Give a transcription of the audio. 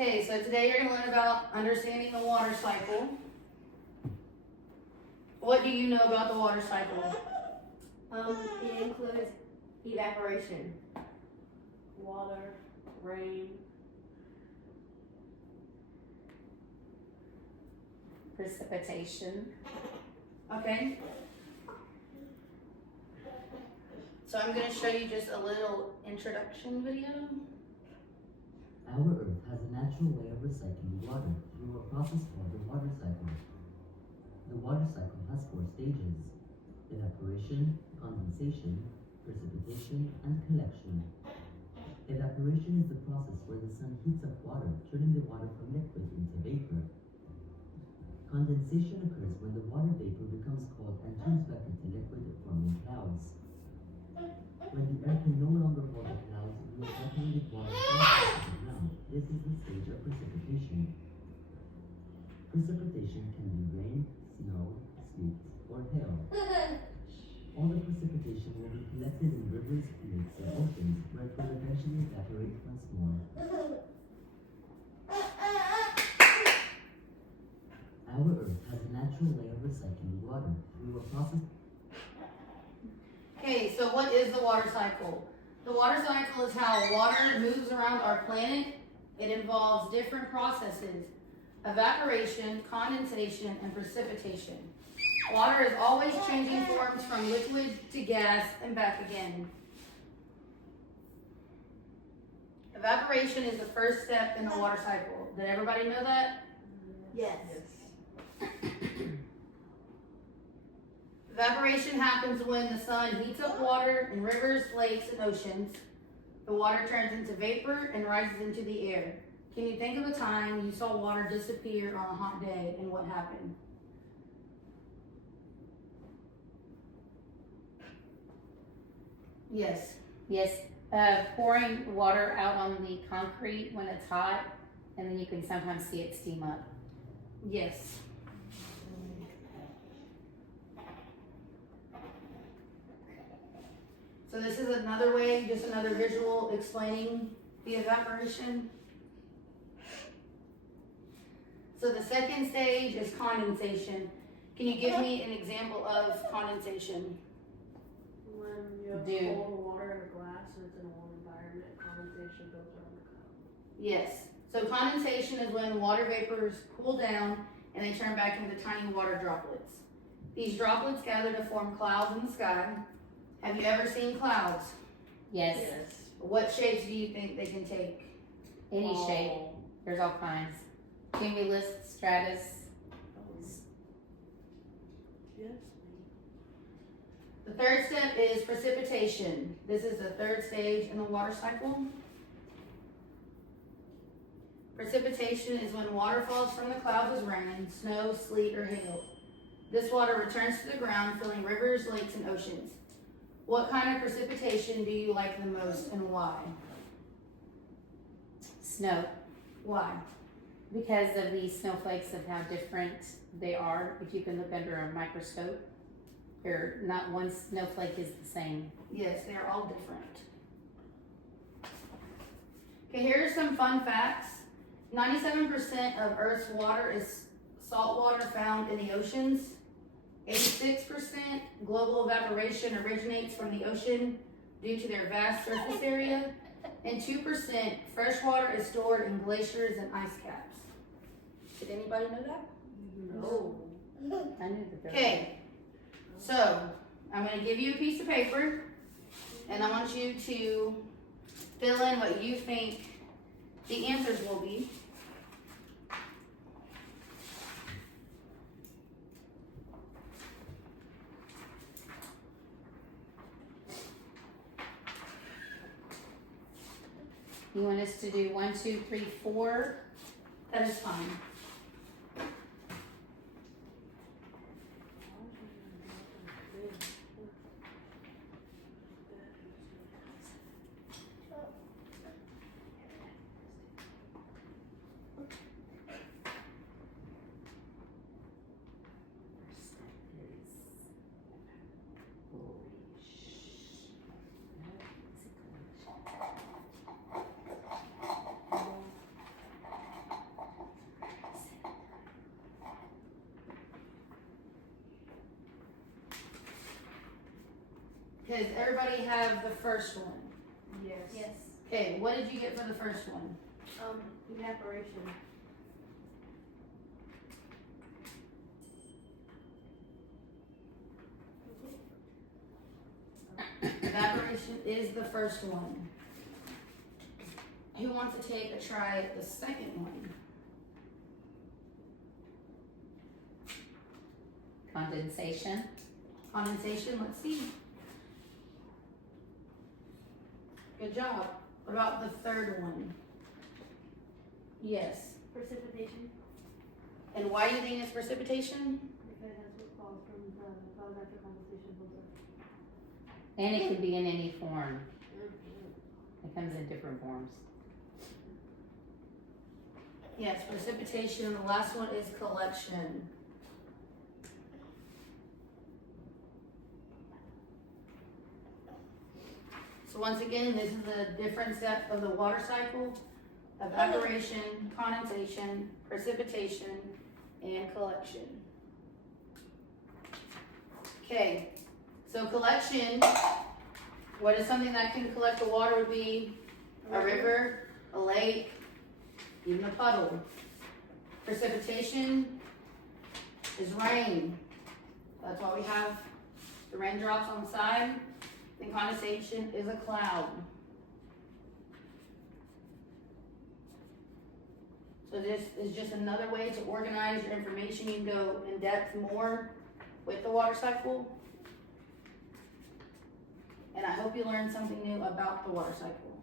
Okay, so today you're gonna learn about understanding the water cycle. What do you know about the water cycle? It includes evaporation, water, rain, precipitation. Okay. So I'm gonna show you just a little introduction video. Our Earth has a natural way of recycling water through a process called the water cycle. The water cycle has 4 stages: evaporation, condensation, precipitation, and collection. Evaporation is the process where the sun heats up water, turning the water from liquid into vapor. Condensation occurs when the water vapor becomes cold and turns back into liquid, forming clouds. When the air can no longer hold the clouds, the evaporated water falls to the ground. This is the stage of precipitation. Precipitation can be rain, snow, sleet, or hail. All the precipitation will be collected in rivers, lakes, and oceans, where it will eventually evaporate once more. Our Earth has a natural way of recycling water through a process. Okay, so what is the water cycle? The water cycle is how water moves around our planet. It involves different processes: evaporation, condensation, and precipitation. Water is always changing forms from liquid to gas and back again. Evaporation is the first step in the water cycle. Did everybody know that? yes. Evaporation happens when the sun heats up water in rivers, lakes, and oceans. The water turns into vapor and rises into the air. Can you think of a time you saw water disappear on a hot day and what happened? Yes. Yes, pouring water out on the concrete when it's hot, and then you can sometimes see it steam up. Yes. So this is another way, just another visual explaining the evaporation. So the second stage is condensation. Can you give me an example of condensation? When you have Dude. cold water in a glass and it's in a warm environment, condensation goes around the cup. Yes. So condensation is when water vapors cool down and they turn back into tiny water droplets. These droplets gather to form clouds in the sky. Have you ever seen clouds? Yes, What shapes do you think they can take? any shape. There's all kinds. Cumulus, stratus. Yes. The third step is precipitation. This is the third stage in the water cycle. Precipitation is when water falls from the clouds as rain, snow, sleet, or hail. This water returns to the ground, filling rivers, lakes, and oceans. What kind of precipitation do you like the most and why? Snow, Why? because of the snowflakes of how different they are. If you can look under a microscope, not one snowflake is the same. Yes, they are all different. Okay, here are some fun facts. 97% of Earth's water is salt water found in the oceans. 86% global evaporation originates from the ocean due to their vast surface area. And 2% fresh water is stored in glaciers and ice caps. Did anybody know that? No. I knew that there Okay, so I'm going to give you a piece of paper and I want you to fill in what you think the answers will be. You want us to do 1, 2, 3, 4? That is fine. Cause everybody have the first one. Yes. Yes. Okay, what did you get for the first one? Evaporation. Evaporation is the first one. Who wants to take a try at the second one? Condensation. Condensation, let's see. Good job. What about the third one? Yes. Precipitation. And why do you think it's precipitation? Because that's what falls from the falls after condensation builds up. And it can be in any form. It comes in different forms. Yes, precipitation. And the last one is collection. So once again, this is the different step of the water cycle: evaporation, condensation, precipitation, and collection. Okay, so collection, what is something that can collect the water would be a river, a lake, even a puddle. Precipitation is rain. That's why we have the raindrops on the side. And condensation is a cloud. So this is just another way to organize your information. You can go in depth more with the water cycle. And I hope you learned something new about the water cycle.